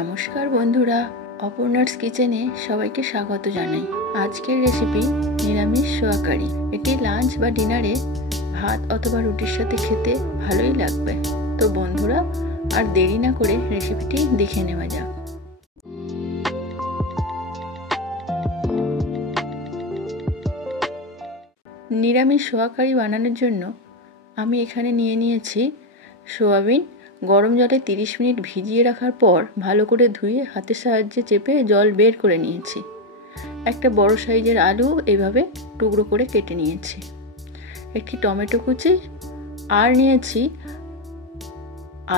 নমস্কার বন্ধুরা, অপর্ণাস কিচেনে সবাইকে স্বাগত জানাই। আজকের রেসিপি নিরামিষ সোয়া কারি। এটি লাঞ্চ বা ডিনারে ভাত অথবা রুটির সাথে খেতে ভালোই লাগবে। তো বন্ধুরা, আর দেরি না করে রেসিপিটি দেখে নেওয়া যাক। নিরামিষ সোয়া কারি বানানোর জন্য আমি এখানে নিয়ে নিয়েছি সোয়াবিন। গরম জলে 30 মিনিট ভিজিয়ে রাখার পর ভালো করে ধুয়ে হাতের সাহায্যে চেপে জল বের করে নিয়েছি। একটা বড় সাইজের আলু এইভাবে টুকরো করে কেটে নিয়েছি। একটি টমেটো কুচি, আর নিয়েছি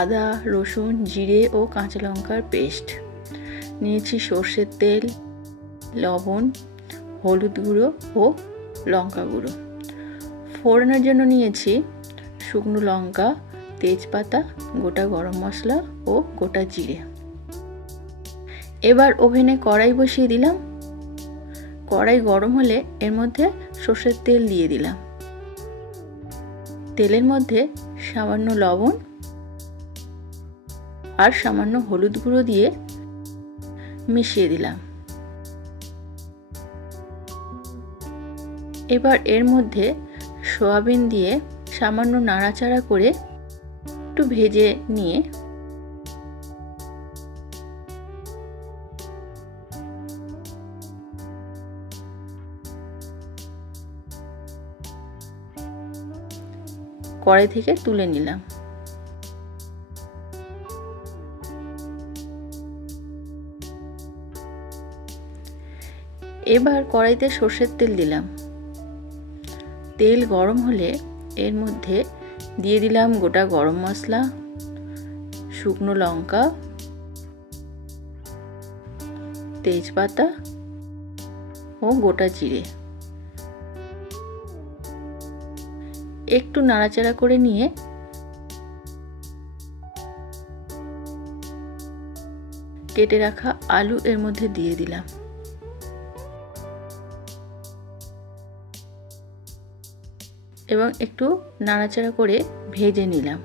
আদা, রসুন, জিরে ও কাঁচা লঙ্কার পেস্ট। নিয়েছি সর্ষের তেল, লবণ, হলুদ গুঁড়ো ও লঙ্কা গুঁড়ো। ফোড়নের জন্য নিয়েছি শুকনো লঙ্কা, তেজপাতা, গোটা গরম মশলা ও গোটা জিরে। এবার ওভেনে কড়াই বসিয়ে দিলাম। কড়াই গরম হলে এর মধ্যে সর্ষের তেল দিয়ে দিলাম। তেলের মধ্যে সামান্য লবণ আর সামান্য হলুদ গুঁড়ো দিয়ে মিশিয়ে দিলাম। এবার এর মধ্যে সয়াবিন দিয়ে সামান্য নাড়াচাড়া করে একটু ভেজে নিয়ে কড়াই থেকে তুলে নিলাম। এবার কড়াইতে সর্ষের তেল দিলাম। তেল গরম হলে এর মধ্যে দিয়ে দিলাম গোটা গরম মশলা, শুকনো লঙ্কা, তেজপাতা ও গোটা জিরে। একটু নাড়াচাড়া করে নিয়ে কেটে রাখা আলু এর মধ্যে দিয়ে দিলাম এবং একটু নাড়াচাড়া করে ভেজে নিলাম।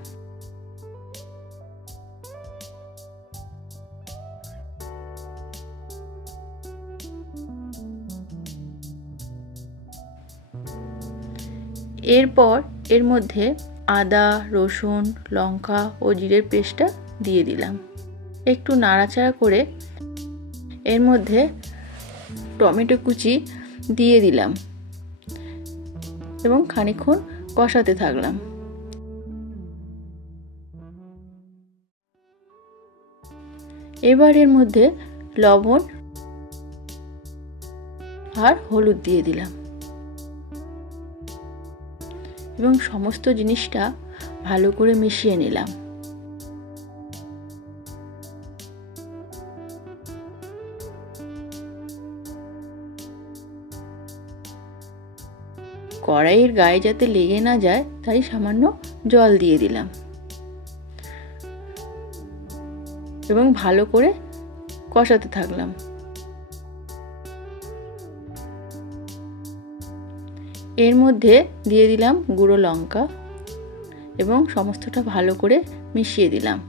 এরপর এর মধ্যে আদা, রসুন, লঙ্কা ও জিরের পেস্টটা দিয়ে দিলাম। একটু নাড়াচাড়া করে এর মধ্যে টমেটো কুচি দিয়ে দিলাম এবং খানিকক্ষণ কষাতে থাকলাম। এবার এর মধ্যে লবণ আর হলুদ দিয়ে দিলাম এবং সমস্ত জিনিসটা ভালো করে মিশিয়ে নিলাম। কড়াইয়ের গায়ে যাতে লেগে না যায় তাই সামান্য জল দিয়ে দিলাম এবং ভালো করে কষাতে থাকলাম। এর মধ্যে দিয়ে দিলাম গুঁড়ো লঙ্কা এবং সমস্তটা ভালো করে মিশিয়ে দিলাম।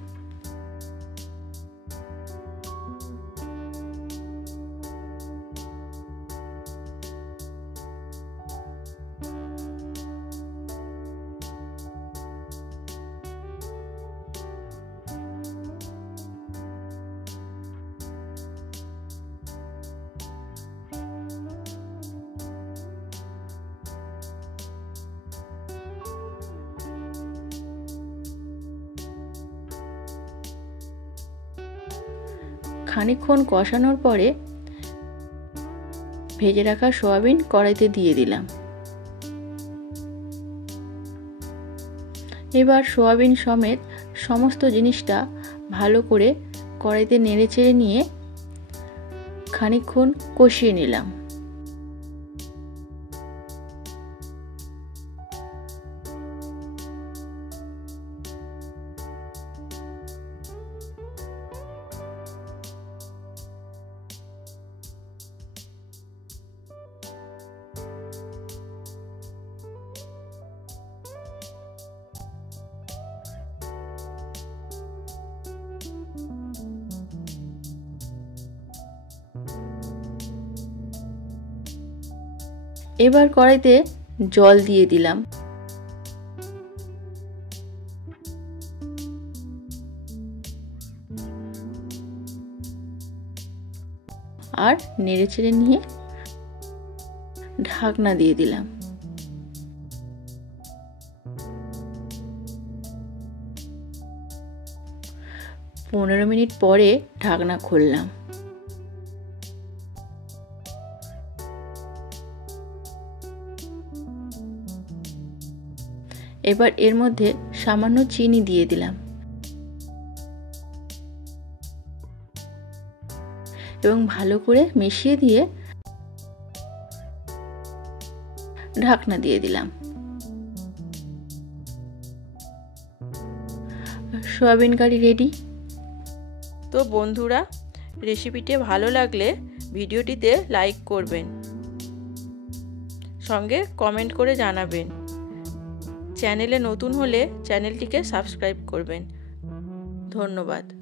খানিকক্ষণ কষানোর পরে ভেজে রাখা সয়াবিন কড়াইতে দিয়ে দিলাম। এবার সয়াবিন সমেত সমস্ত জিনিসটা ভালো করে কড়াইতে নেড়েচেড়ে নিয়ে খানিকক্ষণ কষিয়ে নিলাম। এবার কড়াইতে জল দিয়ে দিলাম। আর নেড়েচেড়ে নিয়ে ঢাকনা দিয়ে দিলাম। পনেরো মিনিট পরে ঢাকনা খুললাম। এবার এর মধ্যে সামান্য চিনি দিয়ে দিলাম এবং ভালো করে মিশিয়ে দিয়ে ঢাকনা দিয়ে দিলাম। Soybean curry ready. তো বন্ধুরা, রেসিপিটি ভালো লাগলে ভিডিওটিতে লাইক করবেন, সঙ্গে কমেন্ট করে জানাবেন। চ্যানেলে নতুন হলে চ্যানেলটিকে সাবস্ক্রাইব করবেন। ধন্যবাদ।